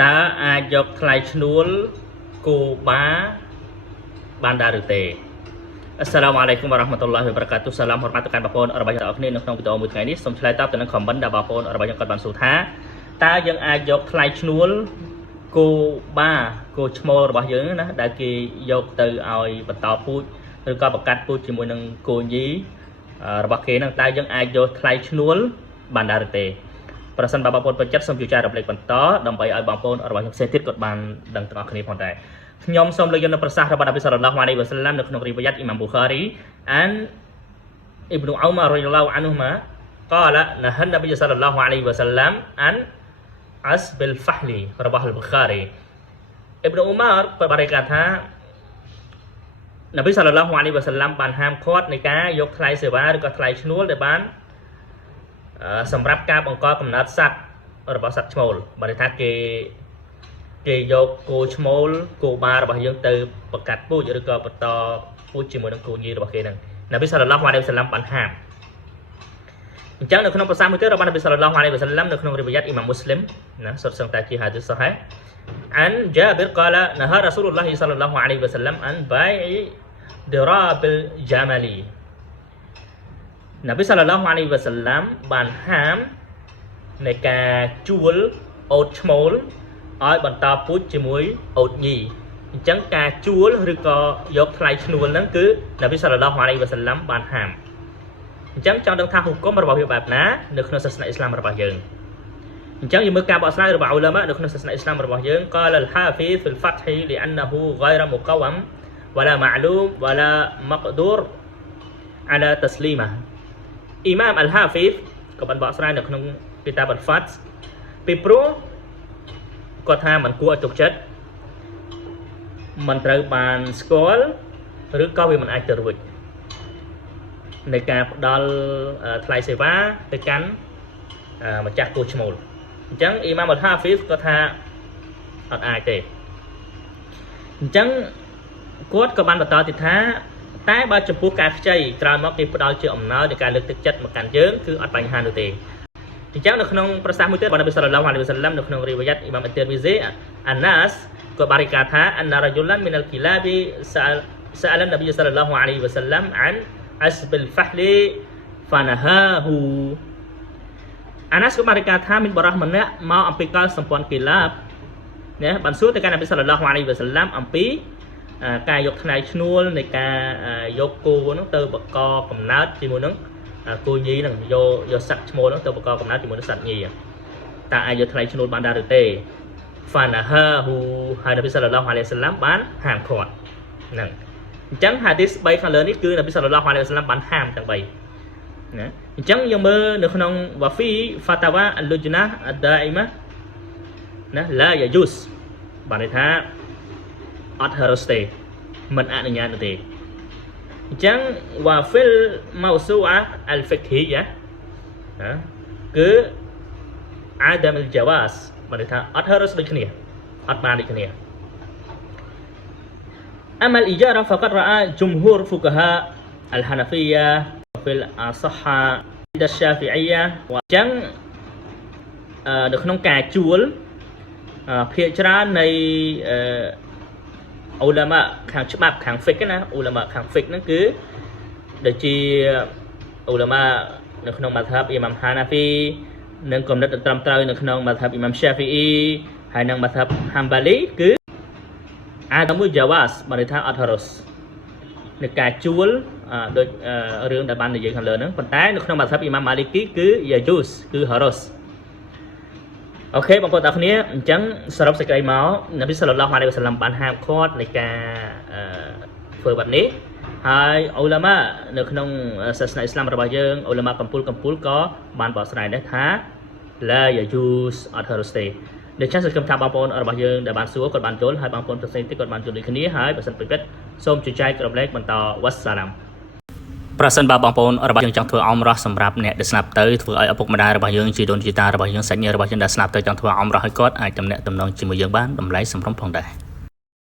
ตาอาจยกថ្លៃឈ្នួលគូបាបានដែរឬទេអស្សឡាមអាឡៃគុំវ៉ារ៉ាហ្មាតុលឡាហ៊ីវ៉ាបារកាតុសាឡាមហរម៉ាត់កាន់បងប្អូនរបស់យើងទាំងអស់គ្នានៅក្នុងវីដេអូមួយថ្ងៃនេះសូមឆ្លើយតបទៅនឹង comment ដែលបងប្អូនរបស់យើងគាត់បានសួរថាតើយើងអាចយកថ្លៃឈ្នួលគូបាគូឈ្មោលរបស់យើងណាដែលគេយកទៅឲ្យបន្តពូជឬក៏បង្កាត់ពូជជាមួយនឹងគូញីរបស់គេនឹងតើយើងអាចយកថ្លៃឈ្នួលបានដែរឬទេប្រសិនបើបងប្អូនពេញចិត្តសូមជួយចែករំលែកបន្តដើម្បីឲ្យបងប្អូនរបស់ខ្ញុំផ្សេងទៀតគាត់បានដឹងទាំងអស់គ្នាផងដែរខ្ញុំសូមលើកយកនៅប្រសាសន៍របស់នប៊ីសល្លឡោះអាឡៃហ៊ីវ៉ាសល្លាមនៅក្នុងរីវ៉ាយ៉ាត់អ៊ីម៉ាមប៊ូខារីអានអ៊ីប្នូអ៊ូម៉ាររ៉ឌីយ៉ាឡោះអានហ៊ូម៉ាកាលណាហនប៊ីសល្លឡោះអាឡៃហ៊ីវ៉ាសល្លាមអានអាសប៊ីលហ្វាហ្លីរបស់អ៊ីប៊ូខារីអ៊ីប្នូអ៊ូម៉ារបានរាយការណ៍ថានប៊ីសល្លឡោះអាឡៃហ៊ីវ៉ាសល្លាមបានហាមឃាត់នៃការយកថ្លៃសេវាឬក៏ថ្លៃឈ្នួលដែលបានសម្រាប់ការបង្កកំណើតសត្វរបស់សត្វឈ្មោលបានន័យថាគេយកគោឈ្មោលគោបារបស់យើងទៅបង្កាត់ពូជឬក៏បន្តពូជជាមួយនឹងគូញីរបស់គេហ្នឹងនប៊ីសល្លឡោះអាឡៃហ៊ីវ៉ាសល្លាមបានហាមអញ្ចឹងនៅក្នុងប្រសាសន៍មួយទៀតរបស់នប៊ីសល្លឡោះអាឡៃហ៊ីវ៉ាសល្លាមនៅក្នុងរីវ៉ាយ៉ាត់អ៊ីម៉ាមមូស្លីមណាសុទ្ធសឹងតែជាហាឌីសសូហេអានជាប៊ីរកាឡាណាហារ៉ាស៊ូលឡោះសល្លឡោះអាឡៃហ៊ីវ៉ាសល្លាមអានបៃឌីរ៉ាប៊ីលជាម៉ាលីនប៊ីសល្លឡោះអាឡៃហ៊ីវ៉ាសល្លាមបានហាមនៃការជួលអូតឈ្មោលឲ្យបន្តពូជជាមួយអូតញីអញ្ចឹងការជួលឬក៏យកថ្លៃឈ្នួលហ្នឹងគឺនប៊ីសល្លឡោះអាឡៃហ៊ីវ៉ាសល្លាមបានហាមអញ្ចឹងចង់ដឹងថាហុគមរបស់វាបែបណានៅក្នុងសាសនាអ៊ីស្លាមរបស់យើងអញ្ចឹងយើងមើលការបកស្រាយរបស់ឧលាម៉ានៅក្នុងសាសនាអ៊ីស្លាមរបស់យើងកាលអលហាហ្វីហ្វិលហ្វាត់ហ៊ីលីអានណហ៊ូហ្គៃរ៉ាមុកវ៉ាំវ៉ាឡាម៉ាលូមវ៉ាឡាម៉កឌូរអាឡាតស្លីម៉ាអ៊ីម៉ាមអលហាហ្វីហ្ក៏បានបកស្រាយនៅក្នុងគីតាបអលហ្វាត់ពីព្រោះគាត់ថាมันគួរឲ្យទុកចិត្តมันត្រូវបានស្គាល់ឬក៏វាមិនអាចទៅរួចในការផ្ដល់ថ្លៃសេវាទៅកាន់ម្ចាស់គូឈ្មោលអញ្ចឹងអ៊ីម៉ាមអលហាហ្វីសគាត់ថាអត់អាចទេអញ្ចឹងគាត់ក៏បានបន្តទៀតថាតែបើចំពោះការខ្ចីក្រោយមកគេផ្ដល់ជាអំណោយនៃការលើកទឹកចិត្តមកកាន់យើងគឺអត់បញ្ហានោះទេអញ្ចឹងនៅក្នុងប្រសាសន៍មួយទៀតរបស់នប៊ីសល្លឡោះអាឡៃហ៊ីវ៉ាសល្លាមនៅក្នុងរីវ៉ាយ៉ាត់អ៊ីម៉ាមអ៊ីទីរមីស៊ីអាណាសក៏បានរាយការណ៍ថាអនរ៉ាជុលានមីនអលគីឡាប៊ីសាអលនប៊ីសល្លឡោះអាឡៃហ៊ីវ៉ាសល្លាមអានអាសប៊ីលហ្វាហ្លីហ្វាណាហាហ៊ូអាណាសក៏បានរាយការណ៍ថាមានបរិះម្នាក់មកអំពីកលសម្ព័ន្ធគីឡាបណាបានសួរទៅកាន់នប៊ីសល្លឡោះអាឡៃហ៊ីវ៉ាសល្លាមអំពីការយកថ្លៃឈ្នួលនៃការយកគោនោះទៅបកកំណើតជាមួយនឹងគូញីនឹងយកសត្វឈ្មោលនឹងទៅបកកំណើតជាមួយនឹងសត្វញីតើអាចយកថ្លៃឈ្នួលបានដែរឬទេហ្វាណាហាហ៊ូហើយនប៊ីសល្លឡោះអាឡៃហ៊ីវ៉ាសល្លាមបានហាមឃាត់ហ្នឹងអញ្ចឹងហាឌីស3ខាងលើនេះគឺនប៊ីសល្លឡោះអាឡៃហ៊ីវ៉ាសល្លាមបានហាមទាំង3ណាអញ្ចឹងយើងមើលនៅក្នុងវ៉ាហ្វីហ្វាតាវ៉ាអលលូជណាអដដាអ៊ីម៉ាណាឡាយ៉ាយូសបានន័យថាអត់ហេរ៉ូស្ទេមិនអនុញ្ញាតនោះទេអញ្ចឹងវ៉ាហ្វីលម៉ៅស៊ូអាអលហ្វិកហ៊ីយ៉ាគឺអាដាមអលជាវ៉ាសបានន័យថាអត់ហេរ៉ូស្ដូចគ្នាអត់បានដូចគ្នាأما الإجارة فقد رأى جمهور فقهاء الحنفية في الأصحى عند الشافعية អញ្ចឹងនៅក្នុងការជួលភាគច្រើននៃឧលាម៉ាខាងច្បាប់ខាង fiqh ណាឧលាម៉ាខាង fiqh ហ្នឹងគឺដូចជាឧលាម៉ានៅក្នុង mazhab អ៊ីម៉ាមហាណាហ្វីនិងគំនិតត្រឹមត្រូវនៅក្នុង mazhab អ៊ីម៉ាម Shafi'i ហើយនិង mazhab Hanbali គឺអាដាមូយ៉ាវ៉ាសបានន័យថាអត់ហរ៉ូសនៃការជួលដូចរឿងដែលបាននិយាយខាងលើហ្នឹងប៉ុន្តែនៅក្នុង mazhab អ៊ីម៉ាម Maliki គឺយ៉ាយូសគឺហរ៉ូសអូខេបងប្អូនទាំងគ្នាអញ្ចឹងសរុបសេចក្តីមកនប៊ីសល្លឡោះអាឡៃហ៊ីវ៉ាសល្លាមបានហាមឃាត់នៃការធ្វើបែបនេះហើយឧលាម៉ានៅក្នុងសាសនាអ៊ីស្លាមរបស់យើងឧលាម៉ាកំពូលក៏បានបកស្រាយដែរថាឡាយ៉ាយូសអត់ហេរ៉ូស្ទេដូច្នេះសង្ឃឹមថាបងប្អូនរបស់យើងដែលបានសួរគាត់បានយល់ហើយបងប្អូនផ្សេងទៀតគាត់បានយល់ដូចគ្នាហើយបើសិនពេញចិត្តសូមជួយចែករំលែកបន្តវ៉ាសាឡាមប្រសិនបើបងប្អូនរបស់យើងចង់ធ្វើអមរ៉ោះសម្រាប់អ្នកដែលស្លាប់ទៅធ្វើឲ្យឪពុកម្ដាយរបស់យើងជីដូនជីតារបស់យើងសាច់ញាតិរបស់យើងដែលស្លាប់ទៅចង់ធ្វើអមរ៉ោះឲ្យគាត់អាចតំណែងជាមួយយើងបានតម្លៃសម្រុំផងដែរ